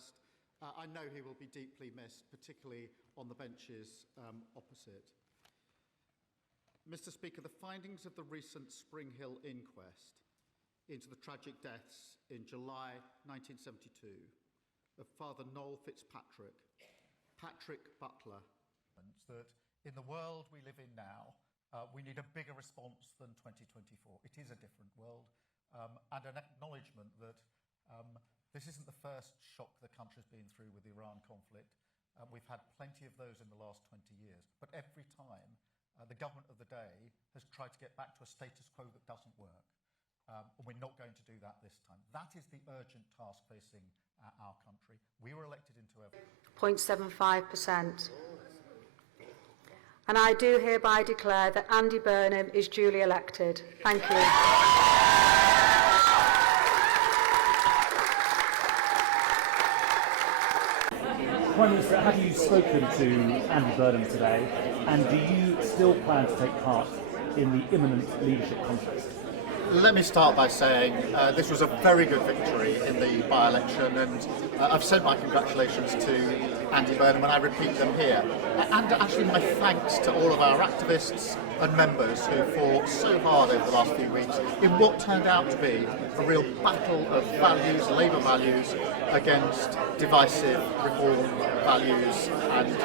first. I know he will be deeply missed, particularly on the benches opposite. Mr. Speaker, the findings of the recent Spring Hill inquest into the tragic deaths in July 1972 of Father Noel Fitzpatrick, Patrick Butler, that in the world we live in now, we need a bigger response than 2024. It is a different world, and an acknowledgement that this isn't the first shock the country's been through with the Iran conflict. We've had plenty of those in the last 20 years, but every time the government of the day has tried to get back to a status quo that doesn't work. And we're not going to do that this time. That is the urgent task facing our country. We were elected into a 0.75%. And I do hereby declare that Andy Burnham is duly elected. Thank you. Prime Minister, have you spoken to Andy Burnham today, and do you still plan to take part in the imminent leadership contest? Let me start by saying this was a very good victory in the by-election, and I've sent my congratulations to Andy Burnham, and I repeat them here. And actually my thanks to all of our activists and members who fought so hard over the last few weeks in what turned out to be a real battle of values, Labour values, against divisive reform values and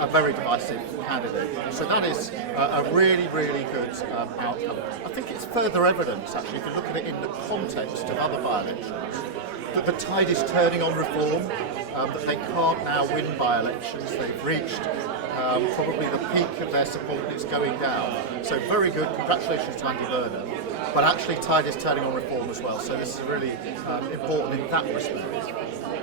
a very divisive candidate. So that is a really, really good outcome. I think it's further evidence, actually, if you look at it in the context of other by-elections, that the tide is turning on reform, that they can't now win by-elections. They've reached probably the peak of their support, and it's going down. So very good, congratulations to Andy Burnham. But actually tide is turning on reform as well, so this is really important in that respect.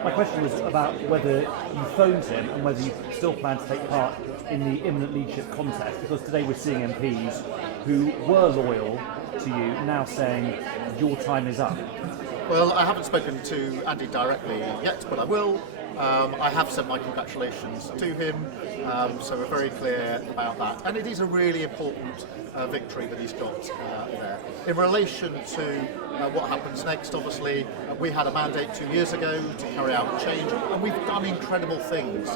My question was about whether you phoned him and whether you still plan to take part in the imminent leadership contest, because today we're seeing MPs who were loyal to you now saying your time is up. Well, I haven't spoken to Andy directly yet, but I will. I have sent my congratulations to him, so we're very clear about that. And it is a really important victory that he's got there. In relation to what happens next, obviously, we had a mandate 2 years ago to carry out change, and we've done incredible things.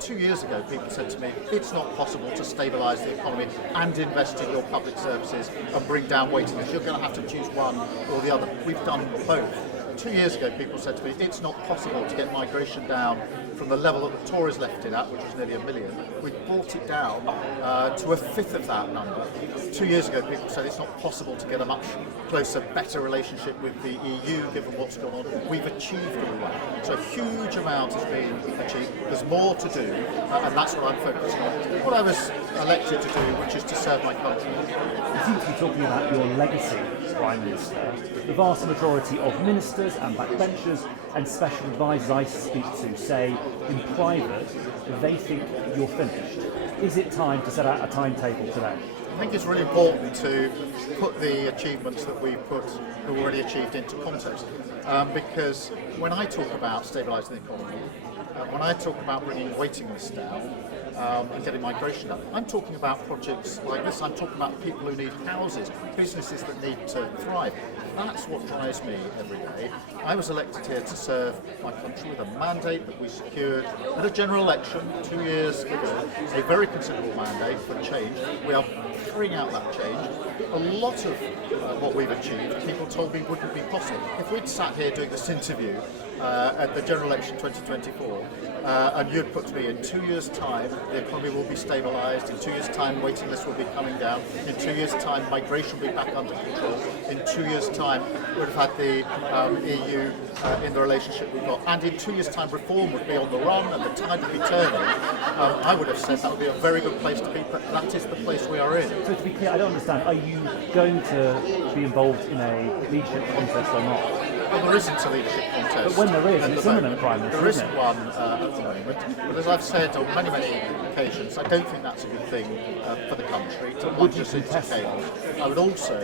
2 years ago, people said to me, it's not possible to stabilise the economy and invest in your public services and bring down waiting lists. You're going to have to choose one or the other. We've done both. 2 years ago, people said to me, it's not possible to get migration down from the level that the Tories left it at, which was nearly 1 million. We brought it down to a fifth of that number. 2 years ago, people said it's not possible to get a much closer, better relationship with the EU, given what's gone on. We've achieved all that. So a huge amount has been achieved. There's more to do, and that's what I'm focusing on. What I was elected to do, which is to serve my country. You seem to be talking about your legacy, Prime Minister. The vast majority of ministers and backbenchers and special advisors I speak to say in private they think you're finished. Is it time to set out a timetable today? I think it's really important to put the achievements that we've already achieved into context, because when I talk about stabilising the economy, when I talk about bringing waiting lists down and getting migration up, I'm talking about projects like this. I'm talking about people who need houses, businesses that need to thrive. That's what drives me every day. I was elected here to serve my country with a mandate that we secured at a general election 2 years ago, a very considerable mandate for change. We are carrying out that change. A lot of what we've achieved, people told me wouldn't be possible. If we'd sat here doing this interview at the general election 2024, and you'd put to me, in 2 years' time, the economy will be stabilised, in 2 years' time, waiting lists will be coming down, in 2 years' time, migration will be back under control, in 2 years' time, we'd have had the EU in the relationship we've got, and in 2 years' time, reform would be on the run and the tide would be turning. I would have said that would be a very good place to be, but that is the place we are in. So to be clear, I don't understand, are you going to be involved in a leadership contest or not? Well, there isn't a leadership contest. But when there is, and it's imminent, Prime Minister, there isn't one at the moment. But as I've said on many, many occasions, I don't think that's a good thing for the country to plunge us into chaos. I would also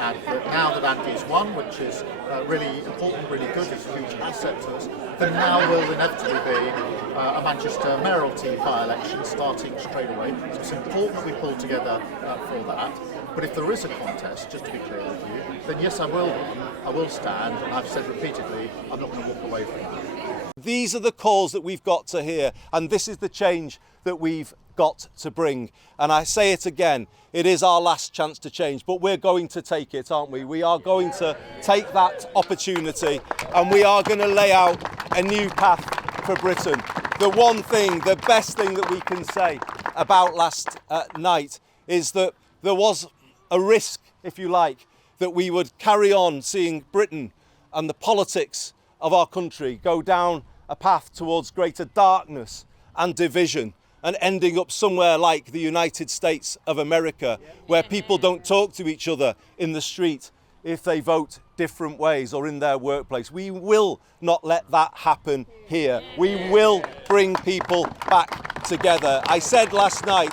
add that now that Andy's won, which is really important, really good, it's a huge asset to us, there now will inevitably be a Manchester mayoralty by-election starting straight away. So it's important that we pull together for that. But if there is a contest, just to be clear with you, then yes, I will stand, and I've said repeatedly, I'm not going to walk away from that. these are the calls that we've got to hear, and this is the change that we've got to bring. And I say it again, it is our last chance to change, but we're going to take it, aren't we? We are going to take that opportunity, and we are going to lay out a new path for Britain. The one thing, the best thing that we can say about last night is that there was a risk, if you like, that we would carry on seeing Britain and the politics of our country go down a path towards greater darkness and division, and ending up somewhere like the United States of America, where people don't talk to each other in the street if they vote different ways or in their workplace. We will not let that happen here. We will bring people back together. I said last night,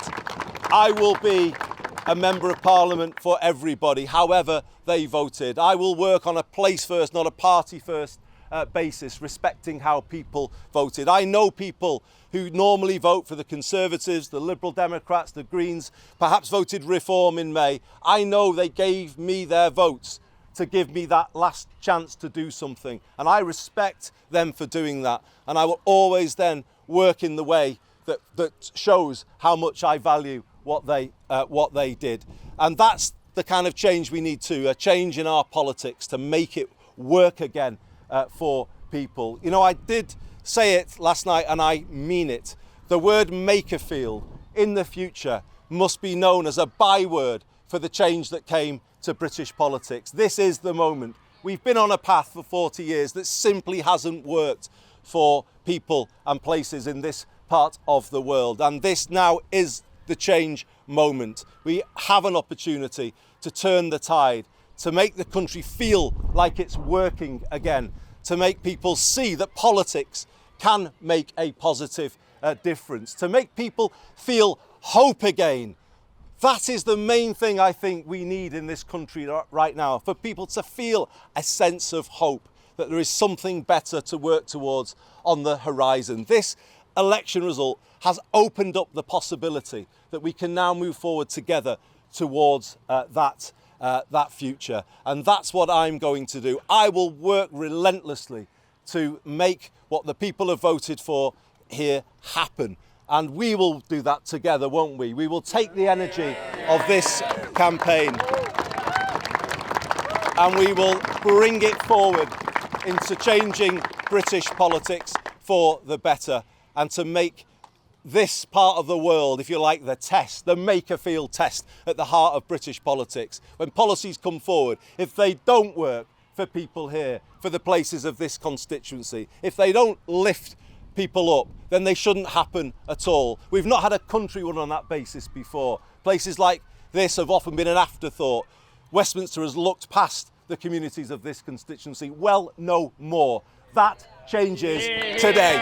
I will be a member of Parliament for everybody, however they voted. I will work on a place first, not a party first basis, respecting how people voted. I know people who normally vote for the Conservatives, the Liberal Democrats, the Greens, perhaps voted Reform in May. I know they gave me their votes to give me that last chance to do something, and I respect them for doing that, and I will always then work in the way that shows how much I value what they did. And that's the kind of change we need to, a change in our politics to make it work again for people. You know, I did say it last night and I mean it. The word Makerfield in the future must be known as a byword for the change that came to British politics. This is the moment. We've been on a path for 40 years that simply hasn't worked for people and places in this part of the world. And this now is the change moment. We have an opportunity to turn the tide, to make the country feel like it's working again, to make people see that politics can make a positive difference, to make people feel hope again. That is the main thing I think we need in this country right now, for people to feel a sense of hope, that there is something better to work towards on the horizon. This election result has opened up the possibility that we can now move forward together towards that future. And that's what I'm going to do. I will work relentlessly to make what the people have voted for here happen. And we will do that together, won't we? We will take the energy of this campaign and we will bring it forward into changing British politics for the better, and to make this part of the world, if you like, the test, the Makerfield test at the heart of British politics. When policies come forward, if they don't work for people here, for the places of this constituency, if they don't lift people up, then they shouldn't happen at all. We've not had a country run on that basis before. Places like this have often been an afterthought. Westminster has looked past the communities of this constituency. Well, no more. That changes today.